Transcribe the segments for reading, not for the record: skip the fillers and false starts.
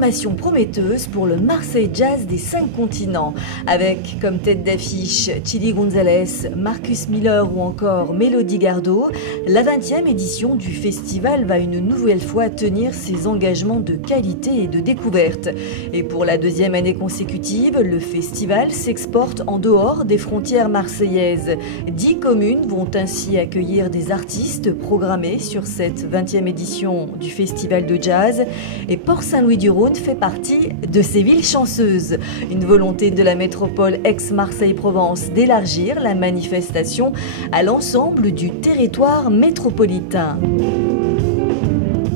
programmation prometteuse pour le Marseille Jazz des 5 continents, avec comme tête d'affiche Chili González, Marcus Miller ou encore Mélodie Gardot. La 20e édition du festival va une nouvelle fois tenir ses engagements de qualité et de découverte. Et pour la 2e année consécutive, le festival s'exporte en dehors des frontières marseillaises. 10 communes vont ainsi accueillir des artistes programmés sur cette 20e édition du festival de jazz. Et Port-Saint-Louis-du-Rhône fait partie de ces villes chanceuses. Une volonté de la métropole ex-Marseille-Provence d'élargir la manifestation à l'ensemble du territoire métropolitain.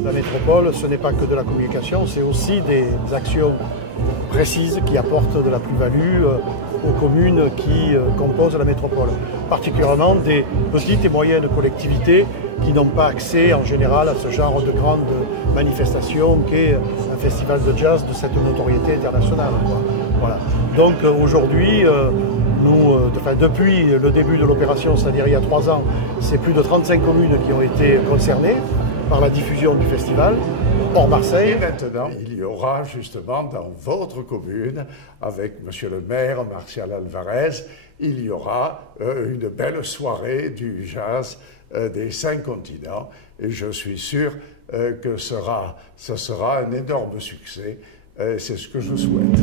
La métropole, ce n'est pas que de la communication, c'est aussi des actions précises qui apportent de la plus-value aux communes qui composent la métropole. Particulièrement des petites et moyennes collectivités qui n'ont pas accès en général à ce genre de grande manifestation qu'est un festival de jazz de cette notoriété internationale. Voilà. Donc aujourd'hui, depuis le début de l'opération, c'est-à-dire il y a 3 ans, c'est plus de 35 communes qui ont été concernées par la diffusion du festival hors Marseille. Et maintenant, il y aura justement dans votre commune, avec monsieur le maire Martial Alvarez, il y aura une belle soirée du jazz des 5 continents. Et je suis sûr que ce sera un énorme succès. C'est ce que je souhaite.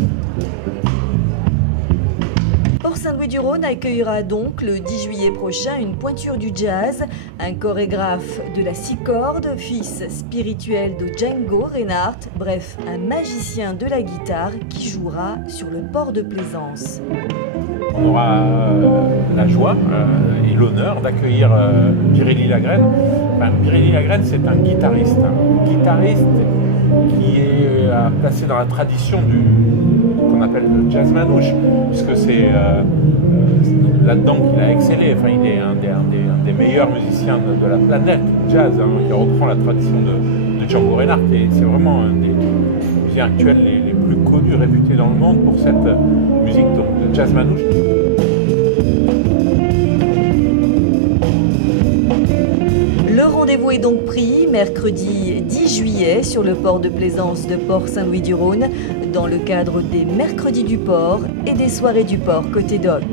Port-Saint-Louis-du-Rhône accueillera donc le 10 juillet prochain une pointure du jazz, un chorégraphe de la 6 cordes, fils spirituel de Django Reinhardt, bref, un magicien de la guitare qui jouera sur le port de Plaisance. On aura la joie et l'honneur d'accueillir Pirelli Lagrène. Pirelli Lagrène, c'est un guitariste qui est placé dans la tradition qu'on appelle le jazz manouche, puisque c'est là-dedans qu'il a excellé. Enfin, il est un des meilleurs musiciens de la planète jazz, qui reprend la tradition de Django Reinhardt. Et c'est vraiment un des musiciens actuels les plus connus, réputés dans le monde pour cette musique de jazz manouche. Le rendez-vous est donc pris mercredi 10 juillet sur le port de Plaisance de Port-Saint-Louis-du-Rhône dans le cadre des Mercredis du Port et des Soirées du Port côté Doc.